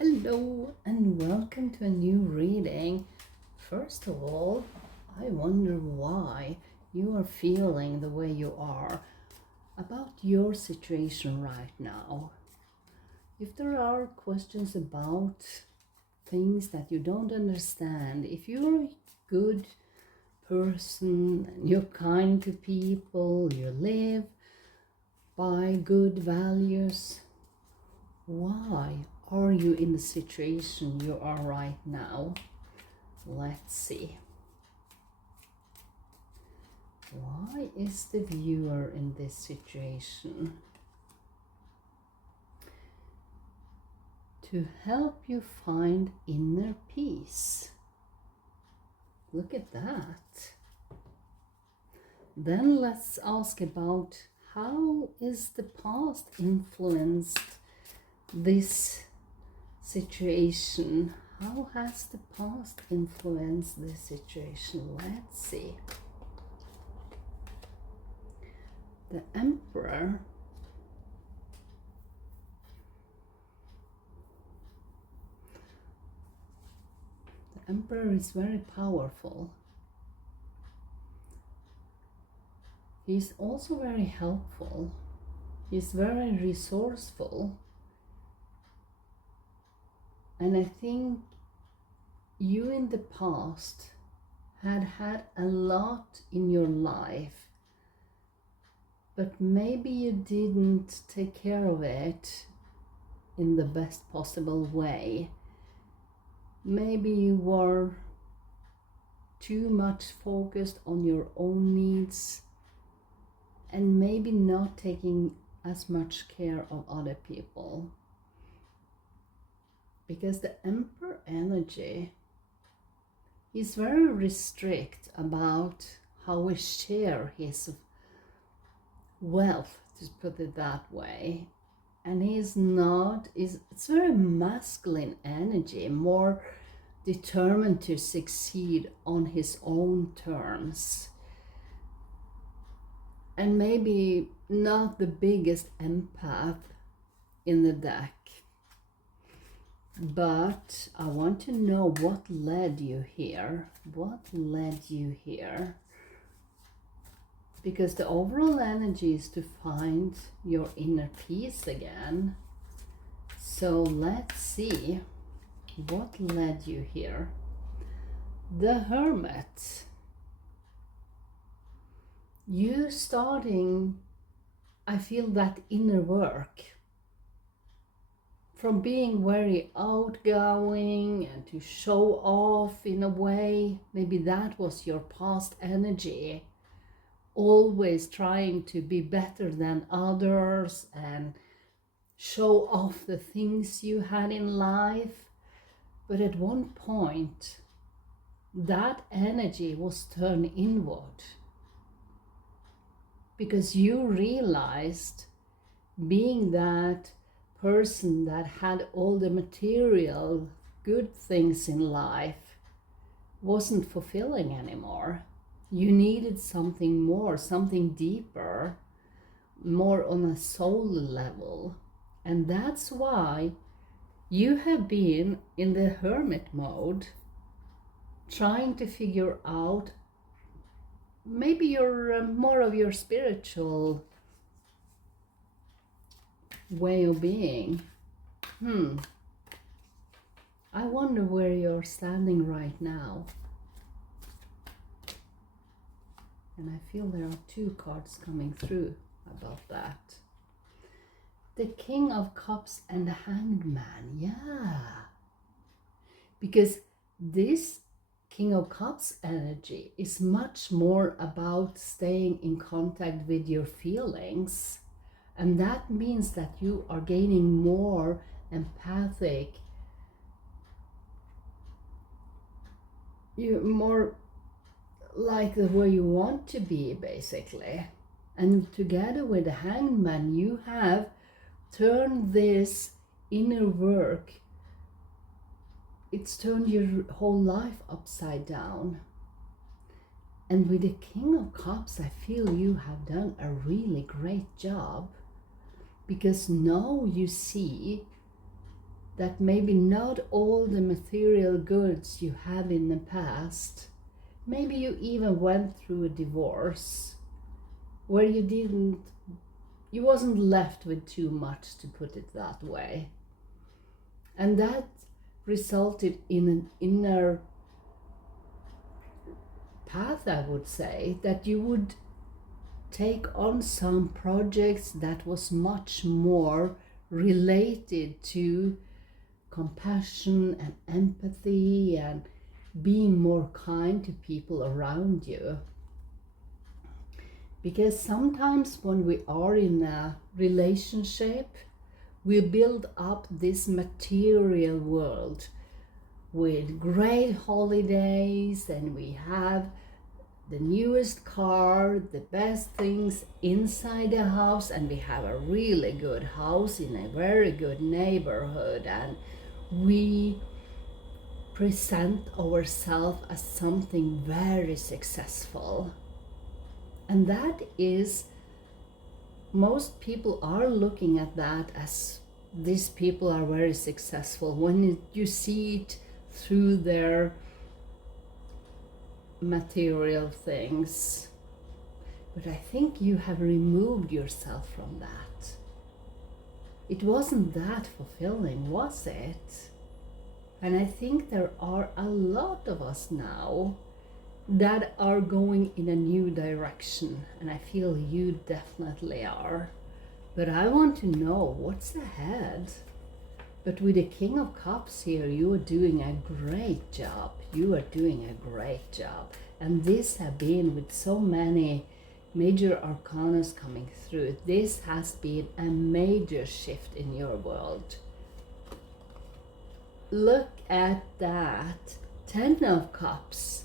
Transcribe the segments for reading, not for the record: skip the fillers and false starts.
Hello and welcome to a new reading. First of all, I wonder why you are feeling the way you are about your situation right now. If there are questions about things that you don't understand, if you're a good person, you're kind to people, you live by good values, why are you in the situation you are right now? Let's see. Why is the viewer in this situation? To help you find inner peace. Look at that. Then let's ask about how is the past influenced this situation? How has the past influenced this situation? Let's see. The Emperor. The Emperor is very powerful. He's also very helpful. He's very resourceful. And I think you in the past had a lot in your life, but maybe you didn't take care of it in the best possible way. Maybe you were too much focused on your own needs and maybe not taking as much care of other people. Because the Emperor energy is very restrict about how we share his wealth, to put it that way. And it's very masculine energy, more determined to succeed on his own terms. And maybe not the biggest empath in the deck. But I want to know what led you here. What led you here? Because the overall energy is to find your inner peace again. So let's see what led you here. The Hermit. You starting, I feel, that inner work. From being very outgoing and to show off in a way, maybe that was your past energy. Always trying to be better than others and show off the things you had in life. But at one point, that energy was turned inward. Because you realized being that person that had all the material good things in life wasn't fulfilling anymore. You needed something more, something deeper, more on a soul level. And that's why you have been in the hermit mode, trying to figure out maybe more of your spiritual way of being. I wonder where you're standing right now. And I feel there are two cards coming through about that. The King of Cups and the Hanged Man. Yeah. Because this King of Cups energy is much more about staying in contact with your feelings. And that means that you are gaining more empathic, you're more like the way you want to be, basically. And together with the Hanged Man, you have turned this inner work, it's turned your whole life upside down. And with the King of Cups, I feel you have done a really great job. Because now you see that maybe not all the material goods you had in the past, maybe you even went through a divorce where you wasn't left with too much, to put it that way. And that resulted in an inner path, I would say, that you would take on some projects that was much more related to compassion and empathy and being more kind to people around you. Because sometimes when we are in a relationship, we build up this material world with great holidays, and we have the newest car, the best things inside the house, and we have a really good house in a very good neighborhood, and we present ourselves as something very successful. And that is, most people are looking at that as these people are very successful when you see it through their material things. But I think you have removed yourself from that. It wasn't that fulfilling, was it? And I think there are a lot of us now that are going in a new direction, and I feel you definitely are. But I want to know what's ahead. But with the King of Cups here, you are doing a great job. You are doing a great job. And this has been with so many major arcanas coming through. This has been a major shift in your world. Look at that. 10 of Cups.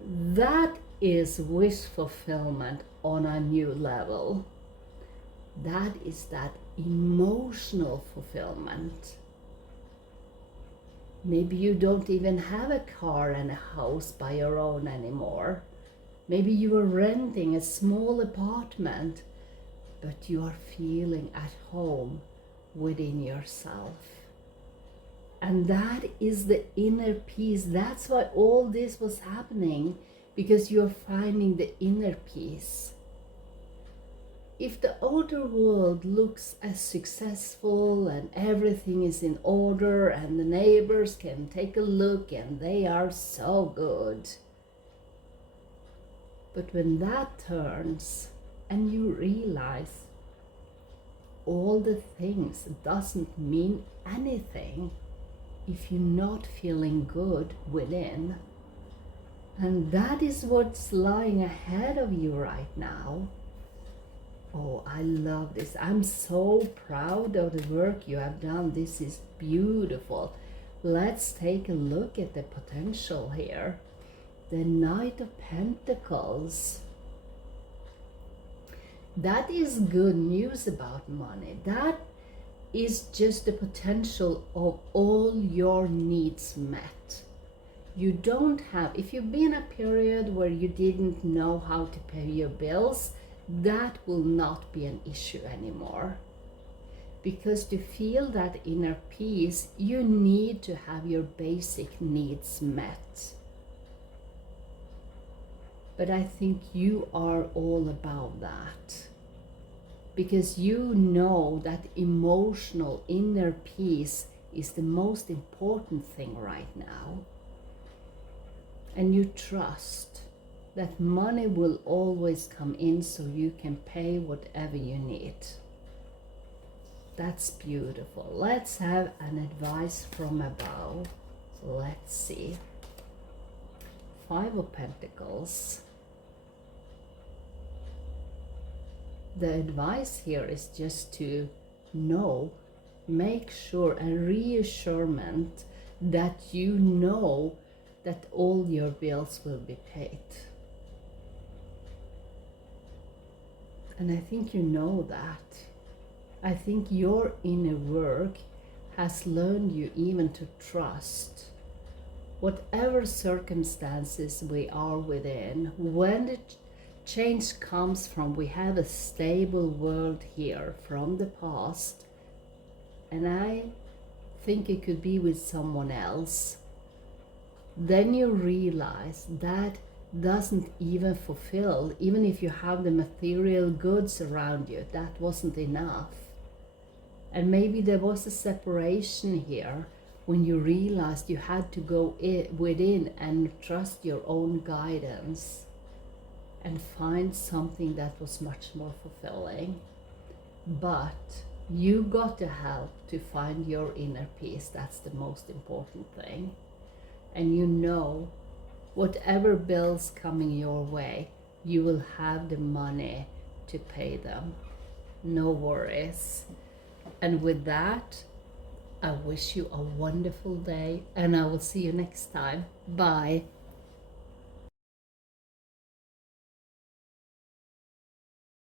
That is wish fulfillment on a new level. That is that emotional fulfillment. Maybe you don't even have a car and a house by your own anymore. Maybe you are renting a small apartment, but you are feeling at home within yourself. And that is the inner peace. That's why all this was happening, because you're finding the inner peace. If the outer world looks as successful and everything is in order and the neighbors can take a look and they are so good, but when that turns and you realize all the things doesn't mean anything if you're not feeling good within. And that is what's lying ahead of you right now. Oh, I love this. I'm so proud of the work you have done. This is beautiful. Let's take a look at the potential here. The Knight of Pentacles. That is good news about money. That is just the potential of all your needs met. You don't have, if you've been a period where you didn't know how to pay your bills, that will not be an issue anymore. Because to feel that inner peace, you need to have your basic needs met. But I think you are all about that. Because you know that emotional inner peace is the most important thing right now. And you trust that money will always come in so you can pay whatever you need. That's beautiful. Let's have an advice from above. Let's see. 5 of Pentacles. The advice here is just to know, make sure, a reassurance that you know that all your bills will be paid. And I think you know that. I think your inner work has learned you even to trust. Whatever circumstances we are within, when the change comes from, we have a stable world here from the past, and I think it could be with someone else. Then you realize that doesn't even fulfill, even if you have the material goods around you, that wasn't enough. And maybe there was a separation here when you realized you had to go within and trust your own guidance and find something that was much more fulfilling. But you got the help to find your inner peace. That's the most important thing. And you know, whatever bills coming your way, you will have the money to pay them. No worries. And with that, I wish you a wonderful day, and I will see you next time. Bye.